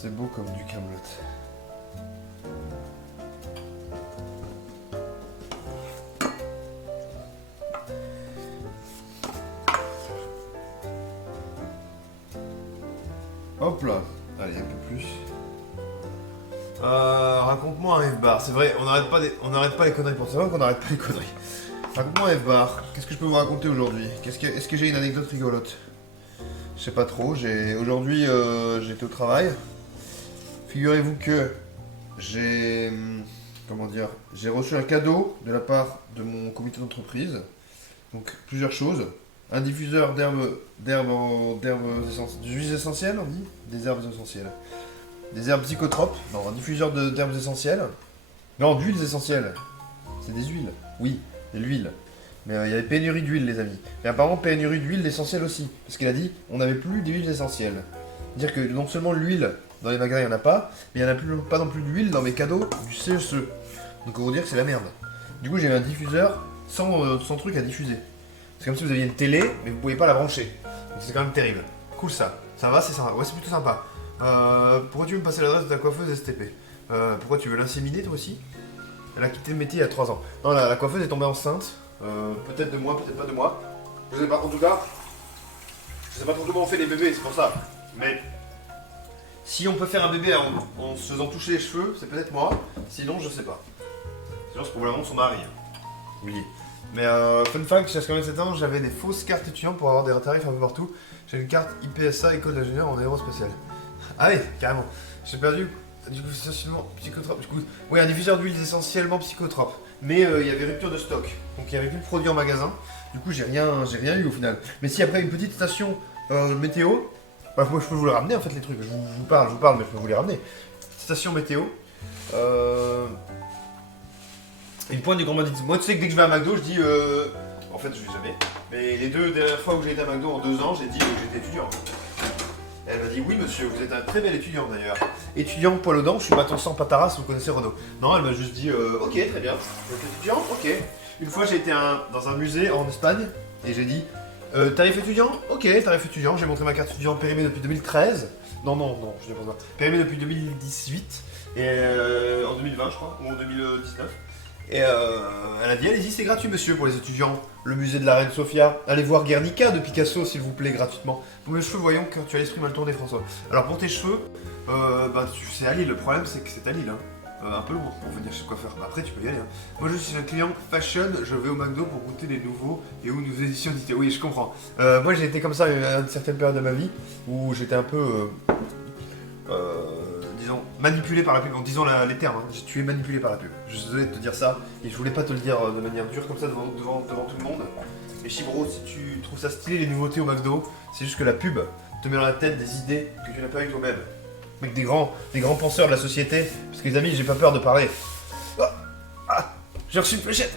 C'est beau comme du Camelot. Hop là. Allez, un peu plus. Raconte-moi un F-bar. C'est vrai, on n'arrête pas les conneries pour ça. C'est vrai qu'on n'arrête pas les conneries. Raconte-moi un F-bar. Qu'est-ce que je peux vous raconter aujourd'hui? Est-ce que j'ai une anecdote rigolote? Je sais pas trop. Aujourd'hui, j'étais au travail. Figurez-vous que j'ai... Comment dire? J'ai reçu un cadeau de la part de mon comité d'entreprise. Donc, plusieurs choses. Un diffuseur d'huiles essentielles, on dit? Des herbes essentielles. Des herbes psychotropes. Non, un diffuseur d'herbes essentielles. Non, d'huiles essentielles. C'est des huiles. Oui, de l'huile. Mais il y avait pénurie d'huile, les amis. Et apparemment, pénurie d'huile essentielle aussi. Parce qu'il a dit, on n'avait plus d'huiles essentielles. C'est-à-dire que non seulement l'huile, dans les magasins, il n'y en a pas, mais il n'y en a pas non plus d'huile dans mes cadeaux du CSE. Donc on va vous dire que c'est la merde. Du coup, j'ai un diffuseur sans truc à diffuser. C'est comme si vous aviez une télé, mais vous ne pouvez pas la brancher. Donc c'est quand même terrible. Cool ça. Ça va, c'est sympa. Ouais, c'est plutôt sympa. Pourquoi tu veux me passer l'adresse de ta coiffeuse STP? Pourquoi tu veux l'inséminer toi aussi? Elle a quitté le métier il y a 3 ans. Non, la coiffeuse est tombée enceinte. Peut-être de moi, peut-être pas de moi. Je sais pas. En tout cas, je sais pas trop comment on fait les bébés, c'est pour ça. Mais si on peut faire un bébé en se faisant toucher les cheveux, c'est peut-être moi. Sinon, je sais pas. Sinon, c'est probablement son mari. Oui. Mais fun fact, jusqu'à 27 ans, j'avais des fausses cartes étudiantes pour avoir des tarifs un peu partout. J'ai une carte IPSA, école d'ingénieur en aérospatiale. Ah oui, carrément. J'ai perdu, du coup, essentiellement psychotrope. Du coup, oui, un diffuseur d'huiles essentiellement psychotrope. Mais il y avait rupture de stock. Donc il n'y avait plus de produits en magasin. Du coup, j'ai rien eu au final. Mais si après une petite station météo, bah, moi je peux vous les ramener en fait les trucs. Je vous parle, mais je peux vous les ramener. Station météo. Une pointe du gourmandise. Moi, tu sais que dès que je vais à McDo, je dis. En fait, je vais jamais. Mais les deux dernières fois où j'ai été à McDo en 2 ans, j'ai dit que j'étais étudiant. Elle m'a dit oui, monsieur, vous êtes un très bel étudiant d'ailleurs. Étudiant poil aux dents, je suis bâton sans pataras, vous connaissez Renault. Non, elle m'a juste dit ok, très bien. Vous êtes étudiant? Ok. Une fois, j'ai été dans un musée en Espagne et j'ai dit tarif étudiant? Ok, tarif étudiant. J'ai montré ma carte étudiant périmée depuis 2013. Non, je ne pense pas. Périmée depuis 2018 et en 2020, je crois, ou en 2019. Et elle a dit allez-y, c'est gratuit monsieur pour les étudiants. Le musée de la Reine Sofia. Allez voir Guernica de Picasso s'il vous plaît gratuitement. Pour mes cheveux, voyons que tu as l'esprit mal tourné François. Alors pour tes cheveux, c'est à Lille. Le problème c'est que c'est à Lille. Un peu loin pour venir chez le coiffeur. Bah, après tu peux y aller. Moi je suis un client fashion, je vais au McDo pour goûter les nouveaux et aux nouvelles éditions d'idées. Oui je comprends. Moi j'ai été comme ça à une certaine période de ma vie où j'étais un peu... disons, manipulé par la pub, en disant les termes, hein. Tu es manipulé par la pub. Je suis désolé de te dire ça, et je voulais pas te le dire de manière dure comme ça devant tout le monde. Et Chibro, si tu trouves ça stylé les nouveautés au McDo, c'est juste que la pub te met dans la tête des idées que tu n'as pas eues toi-même. Avec des grands penseurs de la société, parce que les amis, j'ai pas peur de parler. J'ai reçu une fléchette.